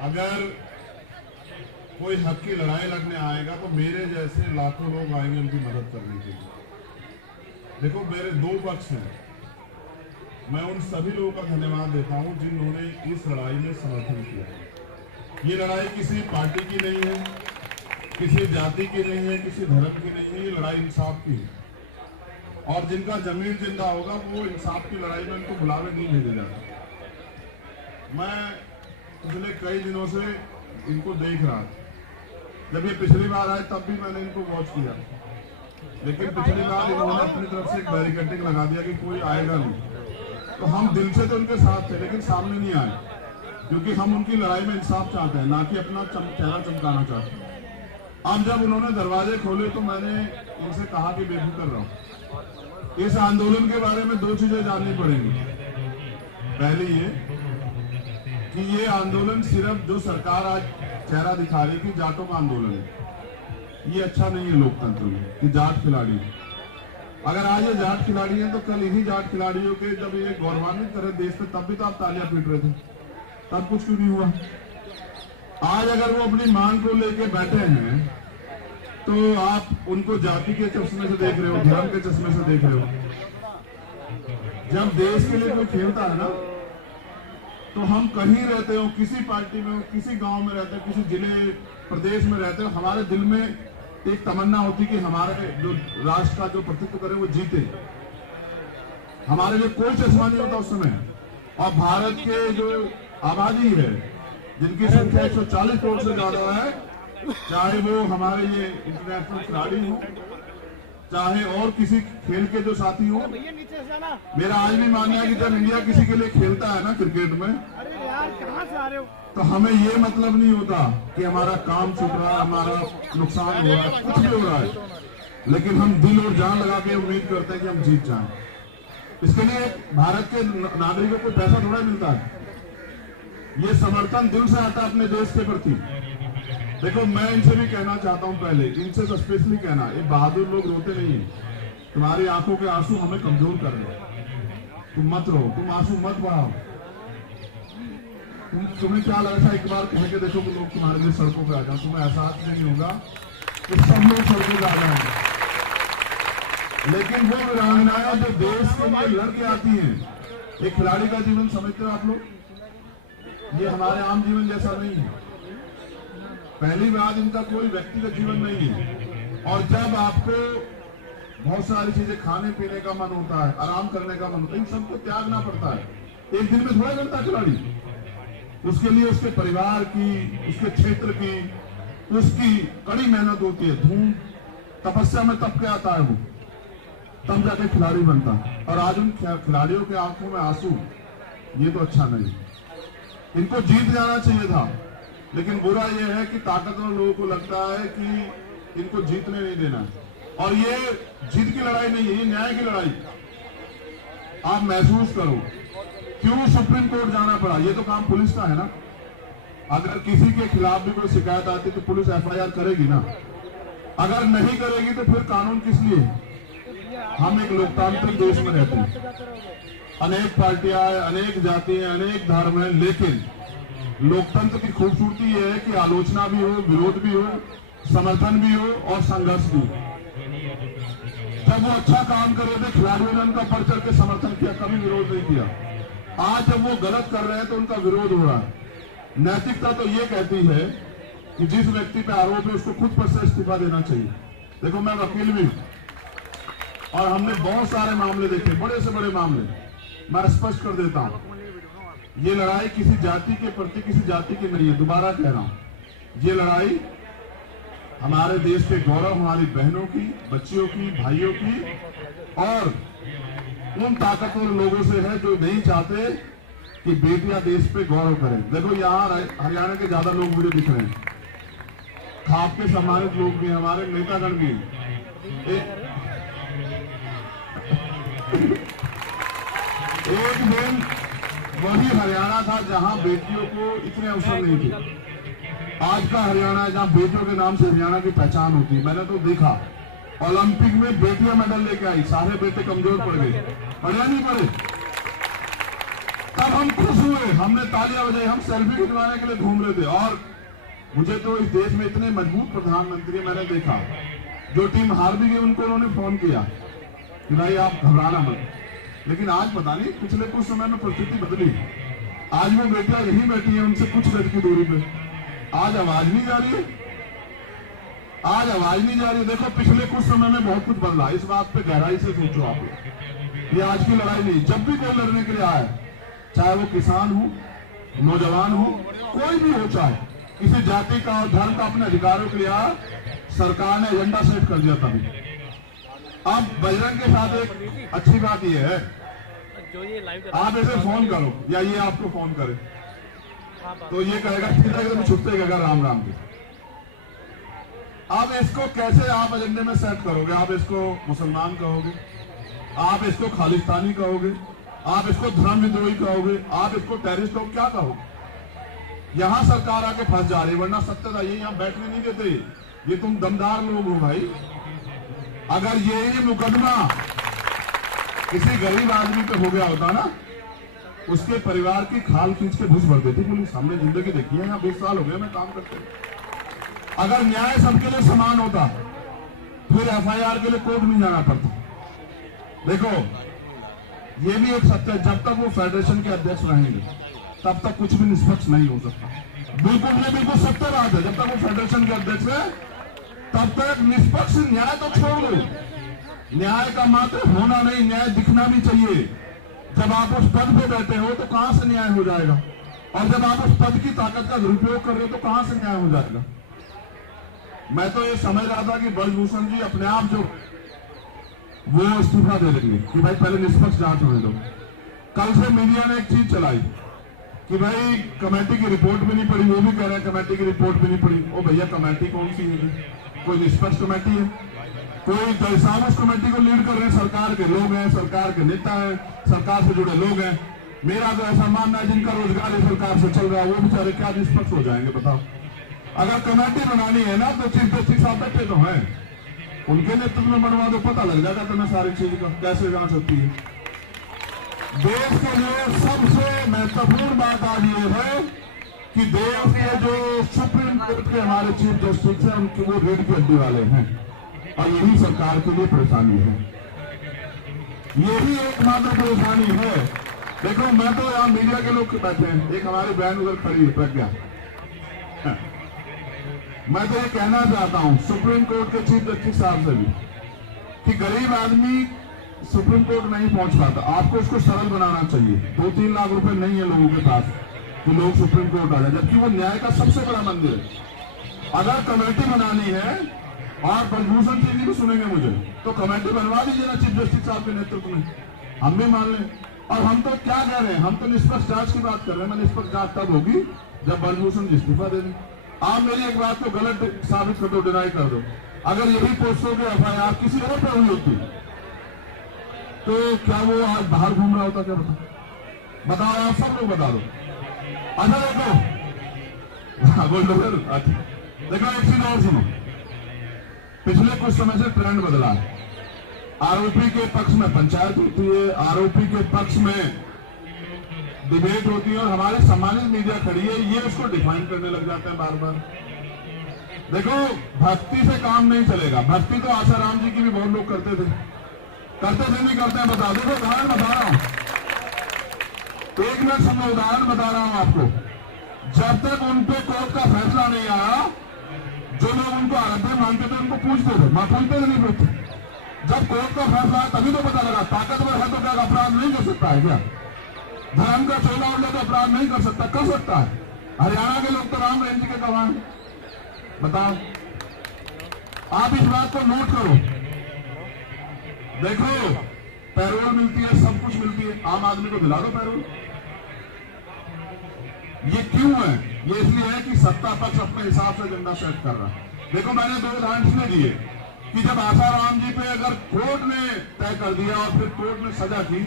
अगर कोई हक की लड़ाई लड़ने आएगा तो मेरे जैसे लाखों लोग आएंगे उनकी मदद करने के लिए। देखो, मेरे दो पक्ष हैं। मैं उन सभी लोगों का धन्यवाद देता हूं जिन्होंने इस लड़ाई में समर्थन किया। ये लड़ाई किसी पार्टी की नहीं है, किसी जाति की नहीं है, किसी धर्म की नहीं है। ये लड़ाई इंसाफ की है और जिनका जमीन जिंदा होगा वो इंसाफ की लड़ाई में उनको बुलावे नहीं भेजे जाते। मैं पिछले कई दिनों से इनको देख रहा था। जब ये पिछली बार आए तब भी मैंने इनको वॉच किया, लेकिन पिछली बार इन्होंने अपनी तरफ से एक बैरिकेडिंग लगा दिया कि कोई आएगा नहीं। तो हम दिल से तो उनके साथ थे, लेकिन सामने नहीं आए, क्योंकि हम उनकी लड़ाई में इंसाफ चाहते हैं, ना कि अपना चेहरा चमकाना चाहते हैं। अब जब उन्होंने दरवाजे खोले तो मैंने इनसे कहा कि बेफिक्र रहो। इस आंदोलन के बारे में दो चीजें जाननी पड़ेंगी। पहली ये कि ये आंदोलन सिर्फ जो सरकार आज चेहरा दिखा रही कि जाटों का आंदोलन है, ये अच्छा नहीं है लोकतंत्र में कि जाट खिलाड़ी। अगर आज ये जाट खिलाड़ी हैं तो कल इन्हीं जाट खिलाड़ियों के जब ये गौरवान्वित करे देश पे, तब भी तो आप तालियां पीट रहे थे, तब कुछ क्यों नहीं हुआ। आज अगर वो अपनी मांग को लेके बैठे हैं तो आप उनको जाति के चश्मे से देख रहे हो, धर्म के चश्मे से देख रहे हो। जब देश के लिए कोई खेलता है ना, तो हम कहीं रहते हो, किसी पार्टी में हो, किसी गांव में रहते हो, किसी जिले प्रदेश में रहते हो, हमारे दिल में एक तमन्ना होती कि हमारे जो राष्ट्र का जो प्रतिनिधित्व करे वो जीते। हमारे लिए कोई चश्मा नहीं होता उस समय। और भारत के जो आबादी है, जिनकी संख्या 140 करोड़ से ज्यादा है, चाहे वो हमारे ये इंटरनेशनल खिलाड़ी हो, चाहे और किसी खेल के जो साथी हो, मेरा आज भी मानना है कि जब इंडिया किसी के लिए खेलता है ना क्रिकेट में, तो हमें ये मतलब नहीं होता कि हमारा काम छूट रहा है, हमारा नुकसान हो रहा है, कुछ भी हो रहा है, लेकिन हम दिल और जान लगा के उम्मीद करते हैं कि हम जीत जाएं। इसके लिए भारत के नागरिकों को पैसा थोड़ा मिलता है, ये समर्थन दिल से आता है अपने देश के प्रति। देखो, मैं इनसे भी कहना चाहता हूं, पहले इनसे स्पेशली कहना, ये बहादुर लोग रोते नहीं है। तुम्हारी आंखों के आंसू हमें कमजोर कर रहे हैं। तुम मत रो, तुम आंसू मत बहाओ। तुम्हें क्या लग रहा है, एक बार कह के देखो कि लोग तुम्हारे लिए सड़कों पे आ जाओ, तुम्हें एहसास नहीं होगा कि सब लोग सड़कों पे आ जाएंगे। लेकिन वो वीरांगनाएं जो देश के लिए लड़ के आती हैं, एक खिलाड़ी का जीवन समझते हो आप लोग, ये हमारे आम जीवन जैसा नहीं है। पहली बात, इनका कोई व्यक्तिगत जीवन नहीं है। और जब आपको बहुत सारी चीजें खाने पीने का मन होता है, आराम करने का मन होता है, इन सबको त्यागना पड़ता है। एक दिन में थोड़ा बनता खिलाड़ी, उसके लिए उसके परिवार की, उसके क्षेत्र की, उसकी कड़ी मेहनत होती है, धूम तपस्या में तप के आता है वो, तब जाके खिलाड़ी बनता है। और आज उन खिलाड़ियों के आंखों में आंसू, ये तो अच्छा नहीं। इनको जीत जाना चाहिए था, लेकिन बुरा यह है कि ताकतवर लोगों को लगता है कि इनको जीतने नहीं देना। और ये जीत की लड़ाई नहीं है, ये न्याय की लड़ाई। आप महसूस करो क्यों सुप्रीम कोर्ट जाना पड़ा। ये तो काम पुलिस का है ना। अगर किसी के खिलाफ भी कोई शिकायत आती तो पुलिस एफआईआर करेगी ना। अगर नहीं करेगी तो फिर कानून किस लिए। हम एक लोकतांत्रिक देश में रहते हैं, अनेक पार्टियां, अनेक जातियां, अनेक धर्म है, लेकिन लोकतंत्र की खूबसूरती यह है कि आलोचना भी हो, विरोध भी हो, समर्थन भी हो और संघर्ष भी हो। जब वो अच्छा काम कर रहे थे, खिलाड़ियों ने उनका बढ़ चढ़ के समर्थन किया, कभी विरोध नहीं किया। आज जब वो गलत कर रहे हैं तो उनका विरोध हो रहा है। नैतिकता तो ये कहती है कि जिस व्यक्ति पे आरोप है उसको खुद पर से इस्तीफा देना चाहिए। देखो, मैं वकील भी हूं और हमने बहुत सारे मामले देखे, बड़े से बड़े मामले। मैं स्पष्ट कर देता हूं, ये लड़ाई किसी जाति के प्रति, किसी जाति की नहीं है। दोबारा कह रहा हूं, ये लड़ाई हमारे देश के गौरव, हमारी बहनों की, बच्चियों की, भाइयों की और उन ताकतवर लोगों से है जो नहीं चाहते कि बेटियां देश पे गौरव करें। देखो, यहाँ हरियाणा के ज्यादा लोग मुझे दिख रहे हैं, खाप के सम्मानित लोग भी, हमारे नेतागण भी। एक दिन वही हरियाणा था जहां बेटियों को इतने अवसर नहीं थे। आज का हरियाणा है जहां बेटियों के नाम से हरियाणा की पहचान होती है। मैंने तो देखा, ओलंपिक में बेटियां मेडल लेके आई, सारे बेटे कमजोर पड़ गए, पढ़े नहीं पड़े। तब हम खुश हुए, हमने तालियां बजाई, हम सेल्फी खिंचवाने के लिए घूम रहे थे। और मुझे तो इस देश में इतने मजबूत प्रधानमंत्री मैंने देखा, जो टीम हार भी गई उनको उन्होंने फोन किया कि भाई आप घबराना मत। लेकिन आज पता नहीं पिछले कुछ समय में परिस्थिति बदली। आज वो बेटियां यही बैठी है उनसे कुछ गज की दूरी पे, आज आवाज नहीं जा रही है, आज आवाज नहीं जा रही। देखो पिछले कुछ समय में बहुत कुछ बदला, इस बात पे गहराई से सोचो आप। ये आज की लड़ाई नहीं, जब भी कोई लड़ने के लिए आए, चाहे वो किसान हो, नौजवान हो, कोई भी हो, चाहे किसी जाति का और धर्म का अपने अधिकारों के लिए आए, सरकार ने एजेंडा सेट कर दिया तभी। अब बजरंग के साथ एक अच्छी बात यह है, आप ऐसे फोन करो या ये आपको फोन करे तो ये कहेगा सीधा एकदम छुपते कहेगा राम राम जी। अब इसको कैसे आप एजेंडे में सेट करोगे? आप इसको मुसलमान कहोगे, आप इसको खालिस्तानी कहोगे, आप इसको धर्म विद्रोही कहोगे, आप इसको टेररिस्ट कहोगे, क्या कहोगे? यहां सरकार आके फंस जा रही, वरना सत्ता ये यहां बैठने नहीं देते। ये तुम दमदार लोग हो भाई। अगर ये मुकदमा किसी गरीब आदमी पे हो गया होता ना, उसके परिवार की खाल खींच के घुस भर देती पुलिस। हमने जिंदगी देखी है, यहाँ 20 साल हो गए मैं काम करते। अगर न्याय सबके लिए समान होता फिर एफआईआर के लिए कोर्ट नहीं जाना पड़ता। देखो ये भी एक सत्य है, जब तक वो फेडरेशन के अध्यक्ष रहेंगे तब तक कुछ भी निष्पक्ष नहीं हो सकता। बिल्कुल ये बिल्कुल सत्य बात है, जब तक वो फेडरेशन के अध्यक्ष है तब तक निष्पक्ष न्याय तो छोड़ दो, न्याय का मात्र होना नहीं, न्याय दिखना भी चाहिए। जब आप उस पद पे बैठे हो तो कहां से न्याय हो जाएगा? और जब आप उस पद की ताकत का दुरुपयोग कर रहे हो तो कहां से न्याय हो जाएगा? मैं तो ये समझ रहा था कि ब्रजभूषण जी अपने आप जो वो इस्तीफा दे देंगे कि भाई पहले निष्पक्ष जांच होने दो। कल से मीडिया ने एक चीज चलाई कि भाई कमेटी की रिपोर्ट भी नहीं पड़ी, वो भी कह रहे हैं कमेटी की रिपोर्ट भी नहीं पड़ी। ओ भैया कमेटी कौन सी है? कोई निष्पक्ष कमेटी है? कोई जैसा उस कमेटी को लीड कर रहे हैं सरकार के लोग हैं, सरकार के नेता हैं, सरकार से जुड़े लोग हैं। मेरा तो ऐसा मानना है जिनका रोजगार इस सरकार से चल रहा है वो बेचारे क्या निष्पक्ष हो जाएंगे बताओ? अगर कमेटी बनानी है ना तो चीफ जस्टिस साहब बैठे तो हैं, उनके नेतृत्व में बनवा दो, पता लग जाएगा तुम्हें सारी चीज का कैसे जांच होती है। देश के लिए सबसे महत्वपूर्ण बात आज ये है कि देश के जो सुप्रीम कोर्ट के हमारे चीफ जस्टिस हैं उनके वो रीढ़ की हड्डी वाले हैं और यही सरकार के लिए परेशानी है, यही एकमात्र परेशानी है। देखो मैं तो यहाँ मीडिया के लोग बैठे हैं, एक हमारी बहन उधर खड़ी है प्रज्ञा, मैं तो ये कहना चाहता हूँ सुप्रीम कोर्ट के चीफ जस्टिस साहब से भी कि गरीब आदमी सुप्रीम कोर्ट नहीं पहुंच पाता, आपको उसको सरल बनाना चाहिए। 2-3 लाख रुपए नहीं है लोगों के पास कि लोग सुप्रीम कोर्ट आ जाए, जबकि वो न्याय का सबसे बड़ा मंदिर है। अगर कमेटी बनानी है और ब्रजभूषण जी भी सुनेंगे मुझे तो कमेटी बनवा दीजिए ना चीफ जस्टिस साहब के नेतृत्व में, हम भी मान लें। और हम तो क्या कह रहे हैं, हम तो निष्पक्ष जांच की बात कर रहे हैं। निष्पक्ष जांच तब होगी जब ब्रजभूषण जी इस्तीफा दे दें। आप मेरी एक बात को गलत साबित कर दो, डिनाई कर दो, अगर यही पोस्टों के एफआईआर किसी और पर हुई होती तो क्या वो आज बाहर घूम रहा होता? क्या बताओ आप सब लोग बता दो। अच्छा देखो बोल दो सर। अच्छा देखो एक चीज और सुनो, पिछले कुछ समय से ट्रेंड बदला है। आरोपी के पक्ष में पंचायत होती है, आरोपी के पक्ष में डिबेट होती है और हमारे सम्मानित मीडिया खड़ी है, ये उसको डिफाइन करने लग जाते हैं बार बार। देखो भक्ति से काम नहीं चलेगा, भक्ति तो आसाराम जी की भी बहुत लोग करते थे नहीं करते हैं बता दो। उदाहरण बता रहा हूं, 1 मिनट समय उदाहरण बता रहा हूं आपको। जब तक उन पे कोर्ट का फैसला नहीं आया, जो लोग उनको आराध्य मानते थे उनको पूछते थे, मैं पूछते नहीं पूछते। जब कोर्ट का फैसला आया तभी तो पता लगा ताकतवर है तो क्या अपराध नहीं कर सकता है? क्या धर्म का चोला उड़े तो अपराध नहीं कर सकता? कर सकता है। हरियाणा के लोग तो राम रेंज के गवाह हैं, बताओ। आप इस बात को नोट करो। देखो पैरोल मिलती है, सब कुछ मिलती है, आम आदमी को दिला दो पैरोल। ये क्यों है? ये इसलिए है कि सत्ता पक्ष अपने हिसाब से एजेंडा सेट कर रहा है। देखो मैंने 2 उदाहरण इसलिए दिए कि जब आसाराम जी पे अगर कोर्ट ने तय कर दिया और फिर कोर्ट ने सजा की,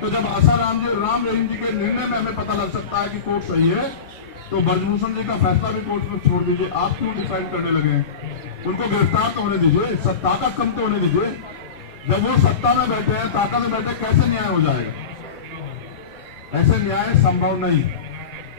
तो जब आसाराम जी राम रहीम जी के निर्णय में हमें पता लग सकता है कि कोर्ट सही है, तो ब्रजभूषण जी का फैसला भी कोर्ट में छोड़ दीजिए। आप क्यों डिसाइड करने लगे? उनको गिरफ्तार तो होने दीजिए, ताकत कम तो होने दीजिए। जब वो सत्ता में बैठे हैं, ताकत में बैठे, कैसे न्याय हो जाएगा? ऐसे न्याय संभव नहीं।